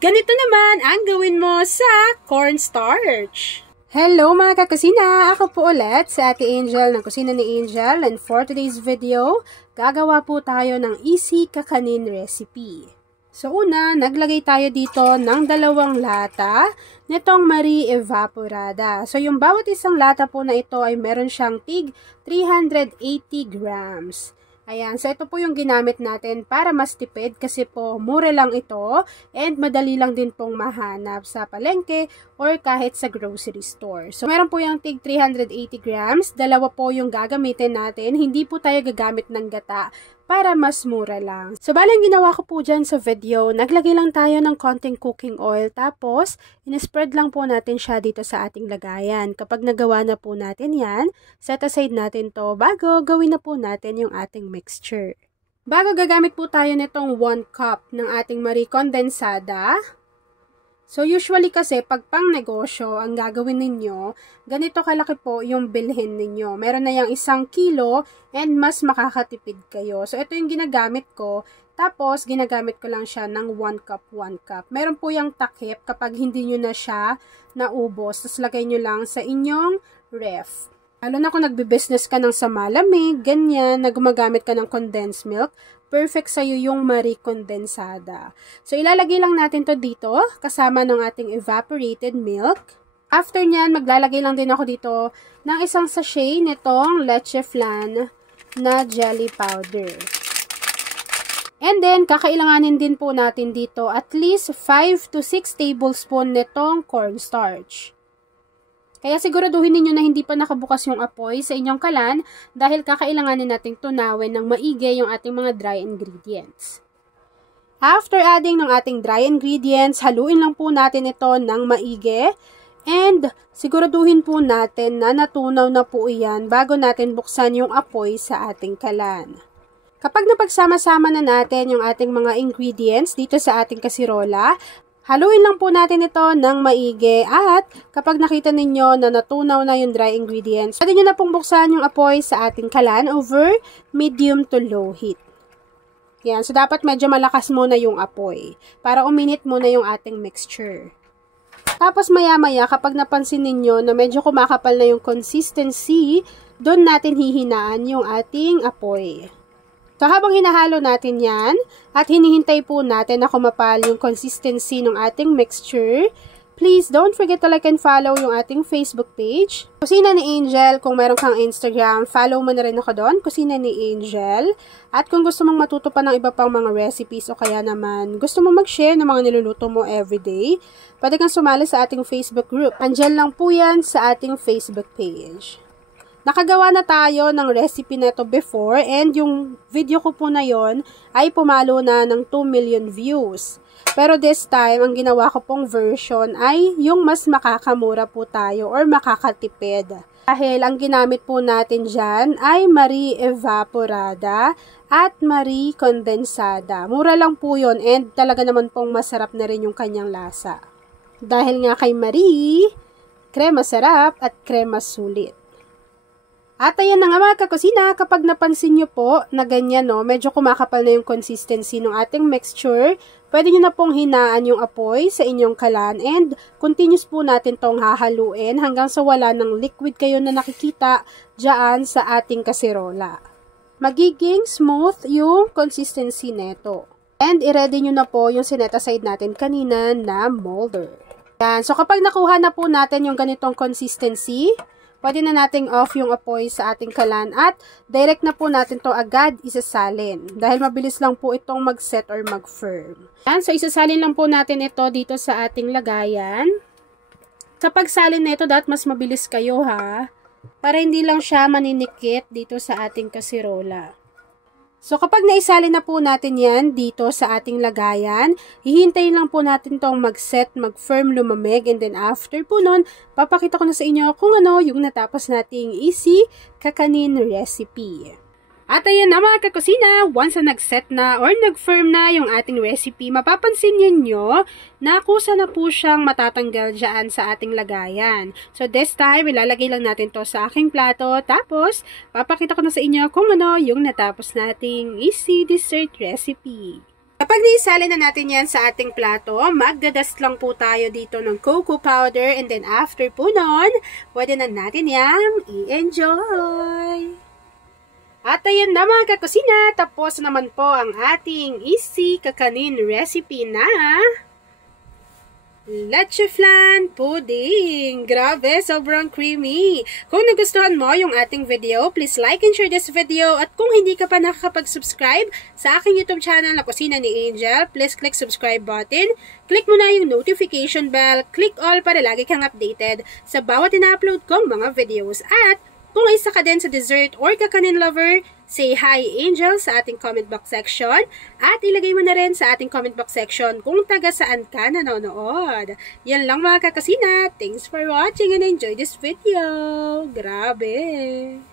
Ganito naman ang gawin mo sa cornstarch. Hello mga kakusina! Ako po ulit sa Ate Angel ng Kusina ni Angel, and for today's video, gagawa po tayo ng easy kakanin recipe. So una, naglagay tayo dito ng 2 lata nitong Marie Evaporada. So yung bawat isang lata po na ito ay meron siyang tig 380 grams. Ayan, so ito po yung ginamit natin para mas tipid kasi po mura lang ito and madali lang din pong mahanap sa palengke or kahit sa grocery store. So meron po yung tig 380 grams, 2 po yung gagamitin natin, hindi po tayo gagamit ng gata para mas mura lang. So balang ginawa ko po dyan sa video, naglagay lang tayo ng konting cooking oil tapos in-spread lang po natin siya dito sa ating lagayan. Kapag nagawa na po natin yan, set aside natin to bago gawin na po natin yung ating mixture. Bago gagamit po tayo nitong 1 cup ng ating Marie Condensada. So usually kasi pag pang negosyo ang gagawin ninyo, ganito kalaki po yung bilhin ninyo. Meron na yung 1 kilo and mas makakatipid kayo. So ito yung ginagamit ko. Tapos ginagamit ko lang siya ng 1 cup, 1 cup. Meron po yung takip kapag hindi nyo na siya naubos. Tapos lagay nyo lang sa inyong ref. Lalo na kung nagbe-business ka ng sa malamig, ganyan, na gumagamit ka ng condensed milk, perfect sa'yo yung Marie Condensada. So, ilalagay lang natin to dito, kasama ng ating evaporated milk. After nyan, maglalagay lang din ako dito ng 1 sachet nitong leche flan na jelly powder. And then, kakailanganin din po natin dito at least 5 to 6 tablespoon nitong cornstarch. Kaya siguraduhin ninyo na hindi pa nakabukas yung apoy sa inyong kalan dahil kakailanganin nating tunawin ng maigi yung ating mga dry ingredients. After adding ng ating dry ingredients, haluin lang po natin ito ng maigi and siguraduhin po natin na natunaw na po iyan bago natin buksan yung apoy sa ating kalan. Kapag napagsama-sama na natin yung ating mga ingredients dito sa ating kasirola, haluin lang po natin ito ng maigi at kapag nakita ninyo na natunaw na yung dry ingredients, pwede nyo na pong buksan yung apoy sa ating kalan over medium to low heat. Yan, so dapat medyo malakas muna yung apoy para uminit muna yung ating mixture. Tapos maya-maya kapag napansin ninyo na medyo kumakapal na yung consistency, doon natin hihinaan yung ating apoy. So, habang hinahalo natin yan, at hinihintay po natin na kumapal yung consistency ng ating mixture, please don't forget to like and follow yung ating Facebook page. Kusina ni Angel, kung meron kang Instagram, follow mo na rin ako doon, Kusina ni Angel. At kung gusto mong matuto pa ng iba pang mga recipes o kaya naman gusto mong mag-share ng mga niluluto mo everyday, pwede kang sumali sa ating Facebook group. Andyan lang po yan sa ating Facebook page. Nakagawa na tayo ng recipe na ito before and yung video ko po na yon ay pumalo na ng 2 million views. Pero this time, ang ginawa ko pong version ay yung mas makakamura po tayo or makakatipid. Dahil ang ginamit po natin dyan ay Marie Evaporada at Marie Condensada. Mura lang po yun and talaga naman pong masarap na rin yung kanyang lasa. Dahil nga kay Marie, krema sarap at krema sulit. At ayan na nga mga kakusina, kapag napansin nyo po na ganyan no, medyo kumakapal na yung consistency ng ating mixture, pwede nyo na pong hinaan yung apoy sa inyong kalan and continuous po natin tong hahaluin hanggang sa wala ng liquid kayo na nakikita dyan sa ating kasirola. Magiging smooth yung consistency neto. And i-ready nyo na po yung sineta aside natin kanina na molder. Yan. So kapag nakuha na po natin yung ganitong consistency, pwede na nating off yung apoy sa ating kalan at direct na po natin to agad isasalin. Dahil mabilis lang po itong mag-set or mag-firm. Yan, so isasalin lang po natin ito dito sa ating lagayan. Sa pagsalin na ito, dapat mas mabilis kayo ha. Para hindi lang siya maninikit dito sa ating kasirola. So, kapag naisalin na po natin yan dito sa ating lagayan, hihintayin lang po natin tong mag-set, mag-firm, lumamig, and then after po nun, papakita ko na sa inyo kung ano yung natapos nating easy kakanin recipe. At ayan na mga kakusina, once na nag-set na or nag-firm na yung ating recipe, mapapansin ninyo na kusa na po siyang matatanggal dyan sa ating lagayan. So this time, ilalagay lang natin to sa aking plato. Tapos, papakita ko na sa inyo kung ano yung natapos nating easy dessert recipe. Kapag naisali na natin yan sa ating plato, magdadust lang po tayo dito ng cocoa powder and then after po nun, pwede na natin yang i-enjoy. At ayan na mga kakusina, tapos naman po ang ating easy kakanin recipe na leche flan pudding. Grabe, sobrang creamy. Kung nagustuhan mo yung ating video, please like and share this video. At kung hindi ka pa nakakapag-subscribe sa aking YouTube channel na Kusina ni Angel, please click subscribe button. Click mo na yung notification bell. Click all para lagi kang updated sa bawat ina-upload kong mga videos. At kung isa ka din sa dessert or kakanin lover, say hi Angel sa ating comment box section at ilagay mo na rin sa ating comment box section kung taga saan ka nanonood. Yan lang mga kakasina. Thanks for watching and enjoy this video. Grabe!